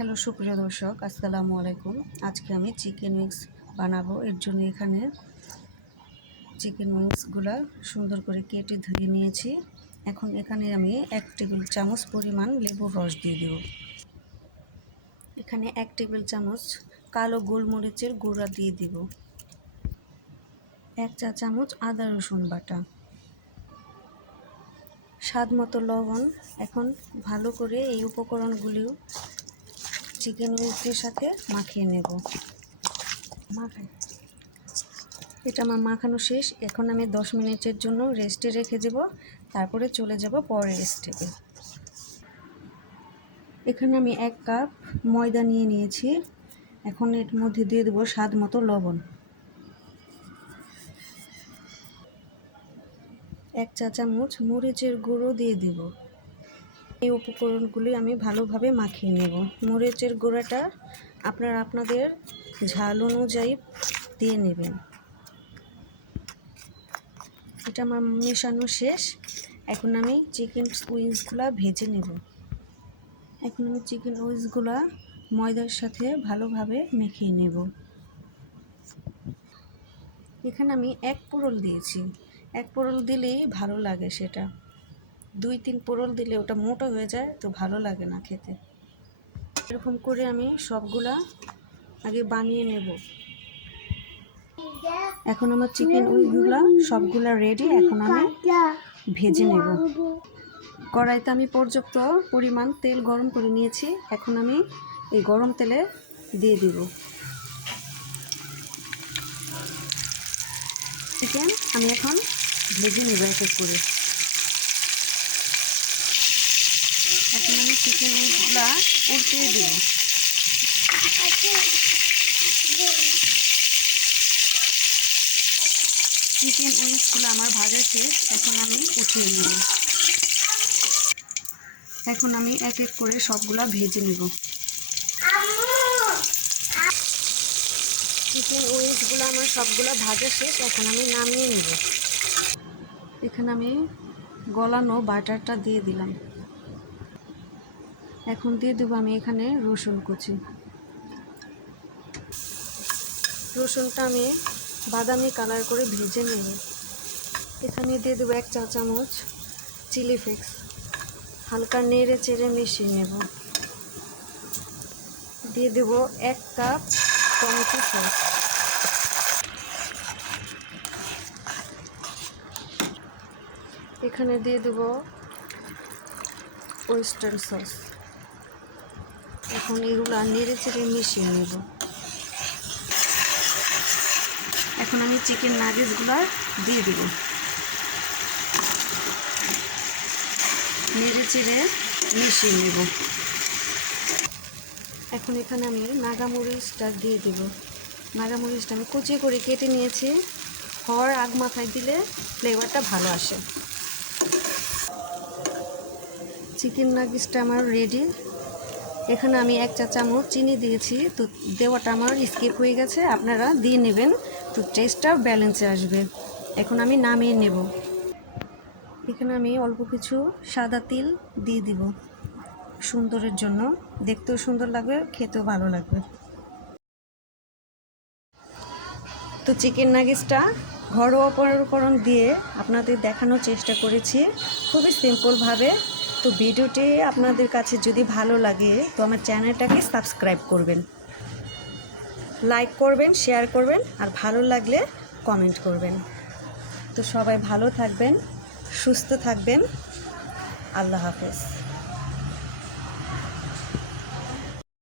Hello সুপ্রিয় দর্শক, আসসালামু আলাইকুম। আজকে আমি চিকেন উইংস বানাবো। এর জন্য এখানে চিকেন উইংসগুলো সুন্দর করে কেটে ধুয়ে নিয়েছি। এখন এখানে আমি 1 টেবিল চামচ পরিমাণ লেবুর রস দিয়ে দেব। এখানে 1 টেবিল চামচ কালো গোলমরিচের গুঁড়া দিয়ে দেব। 1 চা চামচ আদা রসুন বাটা, স্বাদ মতো লবণ। এখন ভালো করে এই উপকরণগুলিও চিকেন উইংসের সাথে মাখিয়ে নেব। এটা আমার মাখানো শেষ। এখন আমি 10 মিনিটের জন্য রেস্টে রেখে দেব, তারপরে চলে যাব পরের স্টেপে। এখানে আমি 1 কাপ ময়দা নিয়ে নিয়েছি। এখন এর মধ্যে দিয়ে দেব স্বাদ মতো লবণ। 1 চা চামচ মরিচের গুঁড়ো দিয়ে দেব। এই উপকরণগুলি আমি ভালোভাবে মাখিয়ে নেব। মরিচের গুঁড়োটা আপনাদের ঝাল অনুযায়ী দিয়ে নেবেন। এটা আমার মেশানো শেষ। এখন আমি চিকেন উইংসগুলো ভেজে নেব। এখন আমি চিকেন উইংসগুলো ময়দার সাথে ভালোভাবে মেখে নেব। এখানে আমি 1 পোড়ল দিয়েছি। 1 পোড়ল দিলেই ভালো লাগে, সেটা 2-3 পোড়ল দিলে ওটা মোটা হয়ে যায়, তো ভালো লাগে না খেতে। এরকম করে আমি সবগুলা আগে বানিয়ে নেব। এখন আমার চিকেন উইংসগুলো সবগুলা রেডি। এখন আমি ভেজে নেব। কড়াইতে আমি পর্যাপ্ত পরিমাণ তেল গরম করে নিয়েছি। এখন আমি এই গরম তেলে দিয়ে দিব চিকেন। আমি এখন ভেজে নেব এক এক করে। এখন আমি চিকেন উইংসগুলো উল্টে দেব। চিকেন উইংসগুলো আমার ভাজা শেষ। এখন আমি উঠিয়ে নেব। এখন আমি এক এক করে সবগুলা ভেজে নেব। চিকেন উইংসগুলো আমার সবগুলো ভাজা শেষ। এখন আমি নামিয়ে নেব। এখানে আমি গলানো বাটারটা দিয়ে দিলাম। এখন দিয়ে দেবো আমি এখানে রসুন কুচি। রসুনটা আমি বাদামি কালার করে ভেজে নেব। এখানে দিয়ে দেবো 1 চা চামচ চিলি ফ্লেক্স। হালকা নেড়ে চেড়ে মিশিয়ে নেব। দিয়ে দেব 1 কাপ টমেটো সস। এখানে দিয়ে দেব ওয়েস্টার সস। এখন এগুলো নেড়ে চেড়ে মিশিয়ে নেব। এখন আমি চিকেন নাগেটসগুলো দিয়ে দেব। নেড়ে চেড়ে মিশিয়ে নেব। এখন এখানে আমি নাগামরিচটা দিয়ে দেব। নাগামরিচটা আমি কুচি করে কেটে নিয়েছি। হওয়ার আগ মাথায় দিলে ফ্লেভারটা ভালো আসে। চিকেন নাগেটসটা আমার রেডি। এখানে আমি 1 চা চামচ চিনি দিয়েছি, তো দেওয়াটা আমার স্কিপ হয়ে গেছে, আপনারা দিয়ে নেবেন, তো টেস্টটা ব্যালেন্সে আসবে। এখন আমি নামিয়ে নেব। এখানে আমি অল্প কিছু সাদা তিল দিয়ে দিব সুন্দরের জন্য। দেখতেও সুন্দর লাগবে, খেতেও ভালো লাগবে। তো চিকেন নাগেটসটা ঘরোয়া উপকরণ দিয়ে আপনাদের দেখানোর চেষ্টা করেছি, খুবই সিম্পলভাবে। তো ভিডিওটি আপনাদের কাছে যদি ভালো লাগে, তো আমার চ্যানেলটাকে সাবস্ক্রাইব করবেন, লাইক করবেন, শেয়ার করবেন, আর ভালো লাগলে কমেন্ট করবেন। তো সবাই ভালো থাকবেন, সুস্থ থাকবেন। আল্লাহ হাফেজ।